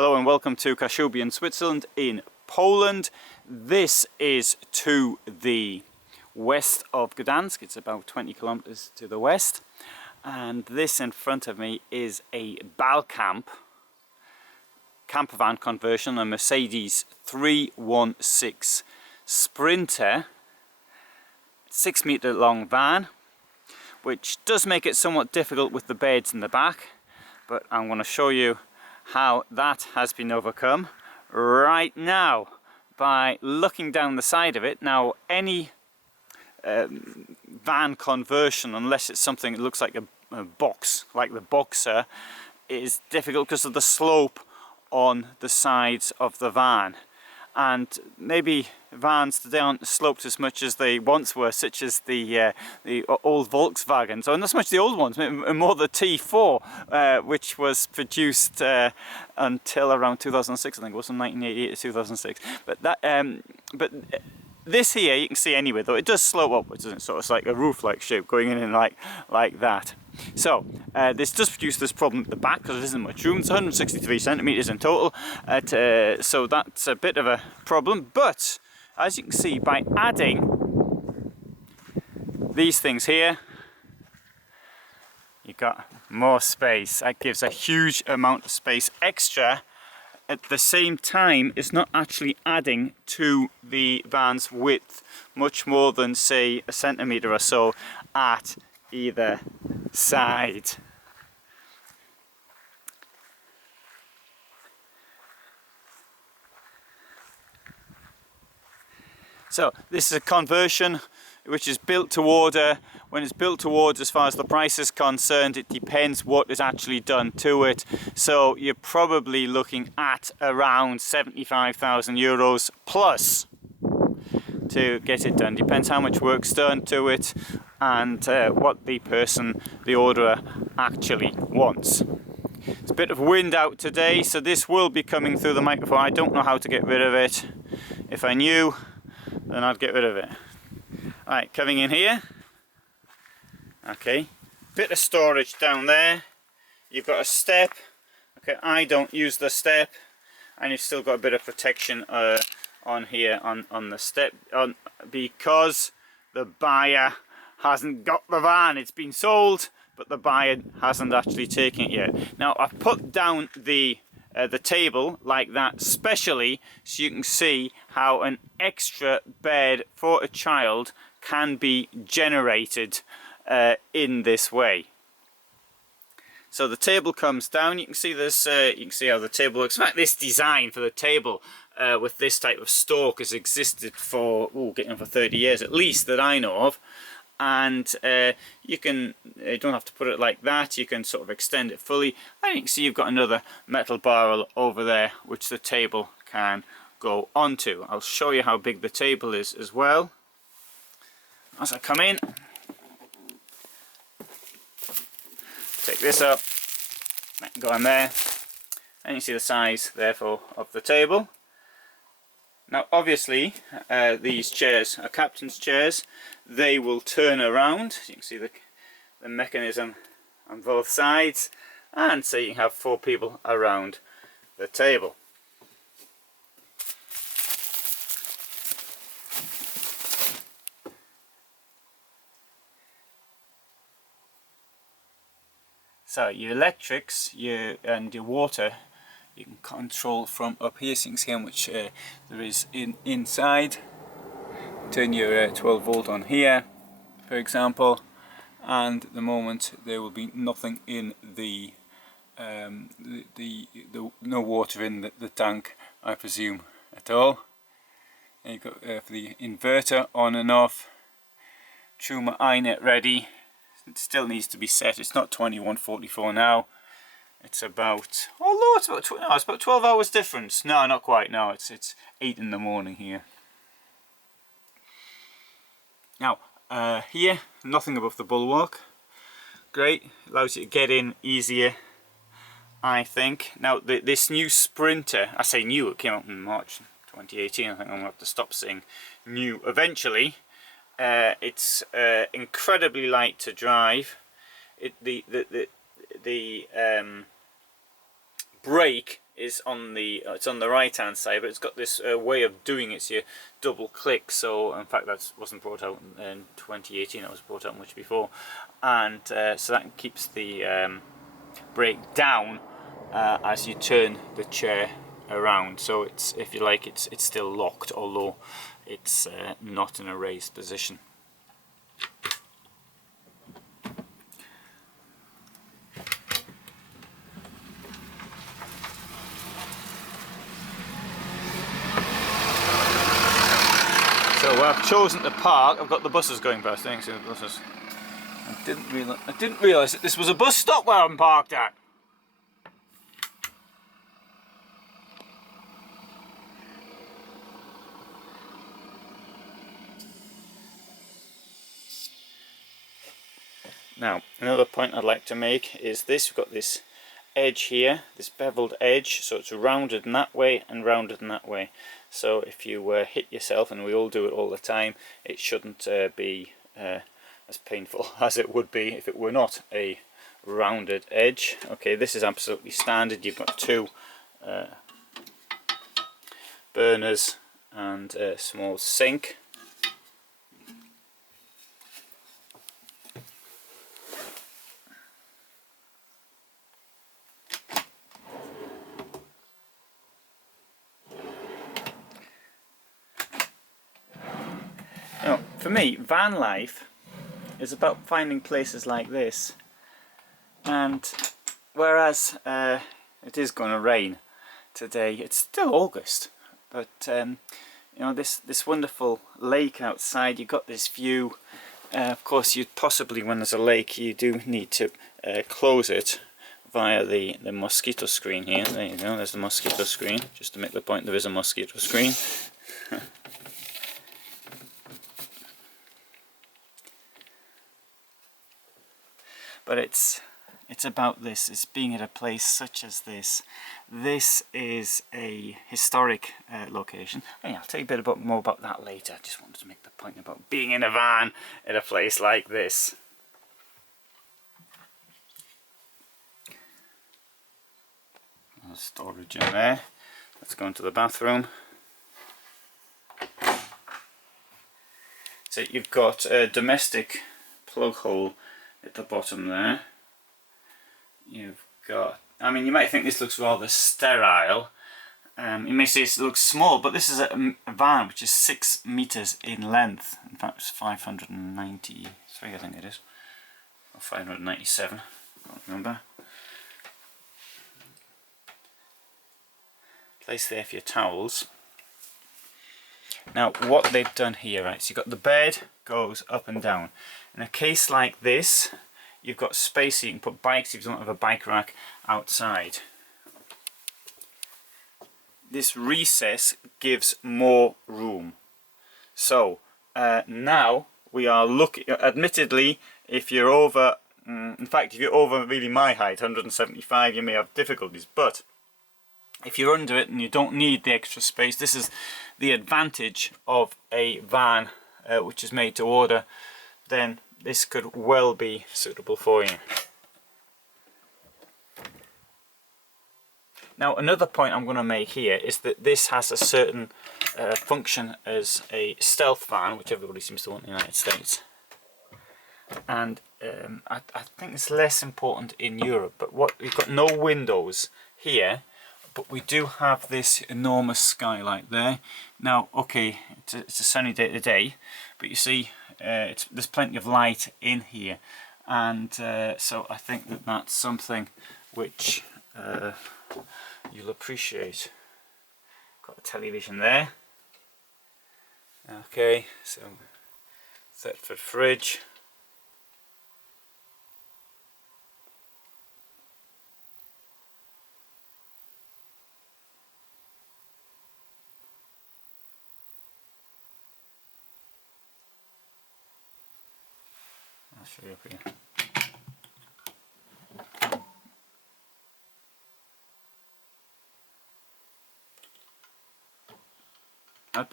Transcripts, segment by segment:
Hello and welcome to Kashubi in Switzerland in Poland. This is to the west of Gdansk. It's about 20 kilometers to the west. And this in front of me is a Balcamp campervan conversion, a Mercedes 316 Sprinter 6-meter long van, which does make it somewhat difficult with the beds in the back, but I'm going to show you how that has been overcome right now by looking down the side of it. Now, any van conversion, unless it's something that looks like a box, like the Boxer, is difficult because of the slope on the sides of the van. And maybe vans today aren't sloped as much as they once were, such as the old Volkswagens, or not so much the old ones, more the T4, which was produced until around 2006. I think it was from 1988 to 2006. But that, this here you can see anyway, though it does slope upwards, doesn't it? So it's like a roof-like shape going in and like that. So this does produce this problem at the back because there isn't much room. It's 163 centimeters in total, so that's a bit of a problem. But as you can see, by adding these things here, you got more space. That gives a huge amount of space extra. At the same time, it's not actually adding to the van's width much more than, say, a centimetre or so at either side. So this is a conversion which is built to order. When it's built to order, as far as the price is concerned, it depends what is actually done to it. So you're probably looking at around 75,000 euros plus to get it done. Depends how much work's done to it and what the orderer actually wants. It's a bit of wind out today, so this will be coming through the microphone. I don't know how to get rid of it. If I knew, then I'd get rid of it. Alright, coming in here. Okay, bit of storage down there. You've got a step. Okay, I don't use the step, and you've still got a bit of protection on here on the step because the buyer hasn't got the van. It's been sold, but the buyer hasn't actually taken it yet. Now I've put down the table like that specially so you can see how an extra bed for a child can be generated in this way. So the table comes down. You can see this. You can see how the table looks. In fact, this design for the table with this type of stalk has existed for getting on for 30 years at least that I know of. And you don't have to put it like that. You can sort of extend it fully. And you can see you've got another metal barrel over there which the table can go onto. I'll show you how big the table is as well as I come in. Take this up, that can go in there, and you see the size therefore of the table. Now obviously these chairs are captain's chairs. They will turn around. You can see the mechanism on both sides, and so you can have 4 people around the table. So your electrics and your water you can control from up here. So you can see how much there is inside. Turn your 12 volt on here, for example, and at the moment there will be nothing in the no water in the tank, I presume, at all. And you've got for the inverter on and off. Truma iNet ready. It still needs to be set. It's not 2144 now. It's about, although it's about 12 hours difference. No, not quite. No, it's 8 in the morning here. Now here, nothing above the bulwark. Great, allows you to get in easier, I think. Now this new Sprinter, I say new, it came out in March 2018. I think I'm gonna have to stop saying new eventually. It's incredibly light to drive. The brake is on the right hand side, but it's got this way of doing it. So you double click. So in fact that wasn't brought out in 2018. It was brought out much before, and so that keeps the brake down as you turn the chair around. So it's, if you like, it's still locked, although it's not in a raised position. So where I've chosen to park, I've got the buses going past. Thanks to the buses. I didn't realise that this was a bus stop where I'm parked at. Now, another point I'd like to make is this. We've got this edge here, this beveled edge, so it's rounded in that way and rounded in that way. So if you hit yourself, and we all do it all the time, it shouldn't be as painful as it would be if it were not a rounded edge. Okay, this is absolutely standard. You've got two burners and a small sink. Now, for me, van life is about finding places like this, and whereas it is going to rain today, it's still August, but you know, this wonderful lake outside, you've got this view. Of course, you possibly, when there's a lake, you do need to close it via the mosquito screen here. There you go, there's the mosquito screen, just to make the point there is a mosquito screen. But it's about this, it's being at a place such as this. This is a historic location. And yeah, I'll tell you a bit more about that later. I just wanted to make the point about being in a van at a place like this. There's storage in there. Let's go into the bathroom. So you've got a domestic plug hole at the bottom there. You've got, I mean, you might think this looks rather sterile. You may say it looks small, but this is a van which is 6 meters in length. In fact, it's 593, I think it is, or 597. I can't remember. Place there for your towels. Now, what they've done here, right? So you've got the bed goes up and down. In a case like this, you've got space so you can put bikes if you don't have a bike rack outside. This recess gives more room. So now we are looking, admittedly, if you're over, in fact if you're over really my height, 175, you may have difficulties, but if you're under it and you don't need the extra space, this is the advantage of a van which is made to order, then this could well be suitable for you. Now, another point I'm going to make here is that this has a certain function as a stealth van, which everybody seems to want in the United States. And I think it's less important in Europe, but we've got no windows here, but we do have this enormous skylight there. Now, okay, it's a sunny day today, but you see there's plenty of light in here, and so I think that that's something which you'll appreciate. Got a television there. Okay, so Thetford fridge. I'll show you up here.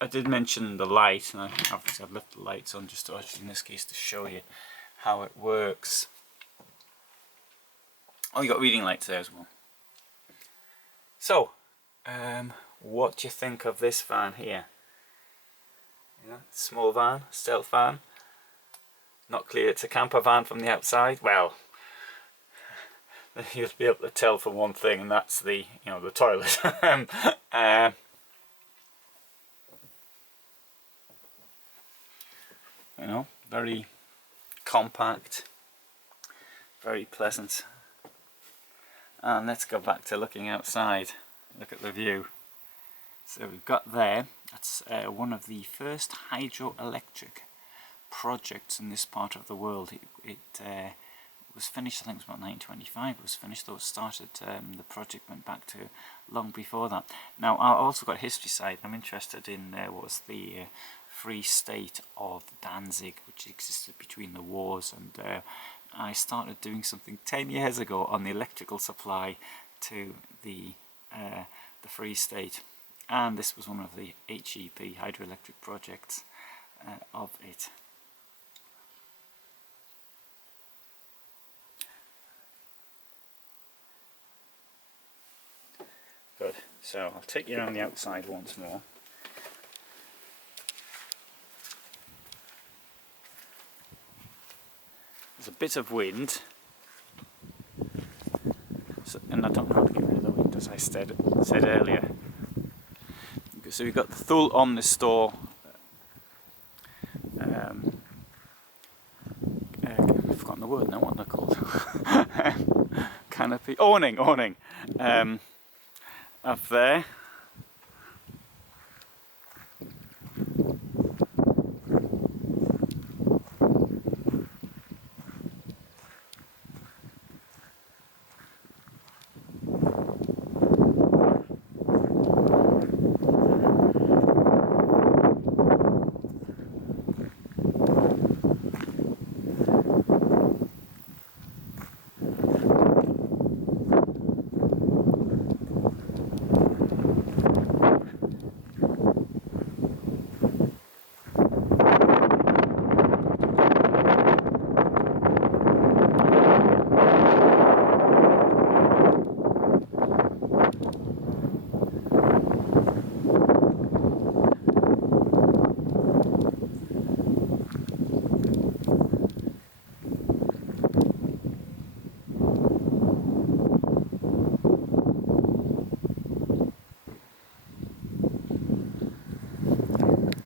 I did mention the light, and obviously I've left the lights on just to actually, in this case, to show you how it works. Oh, you got reading lights there as well. So, what do you think of this van here? Yeah, small van, stealth van. Not clear it's a camper van from the outside. Well, you'll be able to tell for one thing, and that's the the toilet. Very compact, very pleasant. And let's go back to looking outside. Look at the view. So we've got there, that's one of the first hydroelectric projects in this part of the world. It was finished, I think it was about 1925 it was finished, though it started, the project went back to long before that. Now I also got a history side. I'm interested in was the Free State of Danzig, which existed between the wars, and I started doing something 10 years ago on the electrical supply to the Free State, and this was one of the HEP hydroelectric projects of it. Good, so I'll take you around the outside once more. There's a bit of wind, and I don't know how to get rid of the wind, as I said earlier. So we've got the Thule Omnistore I've forgotten the word now, what they're called. Canopy, awning up there.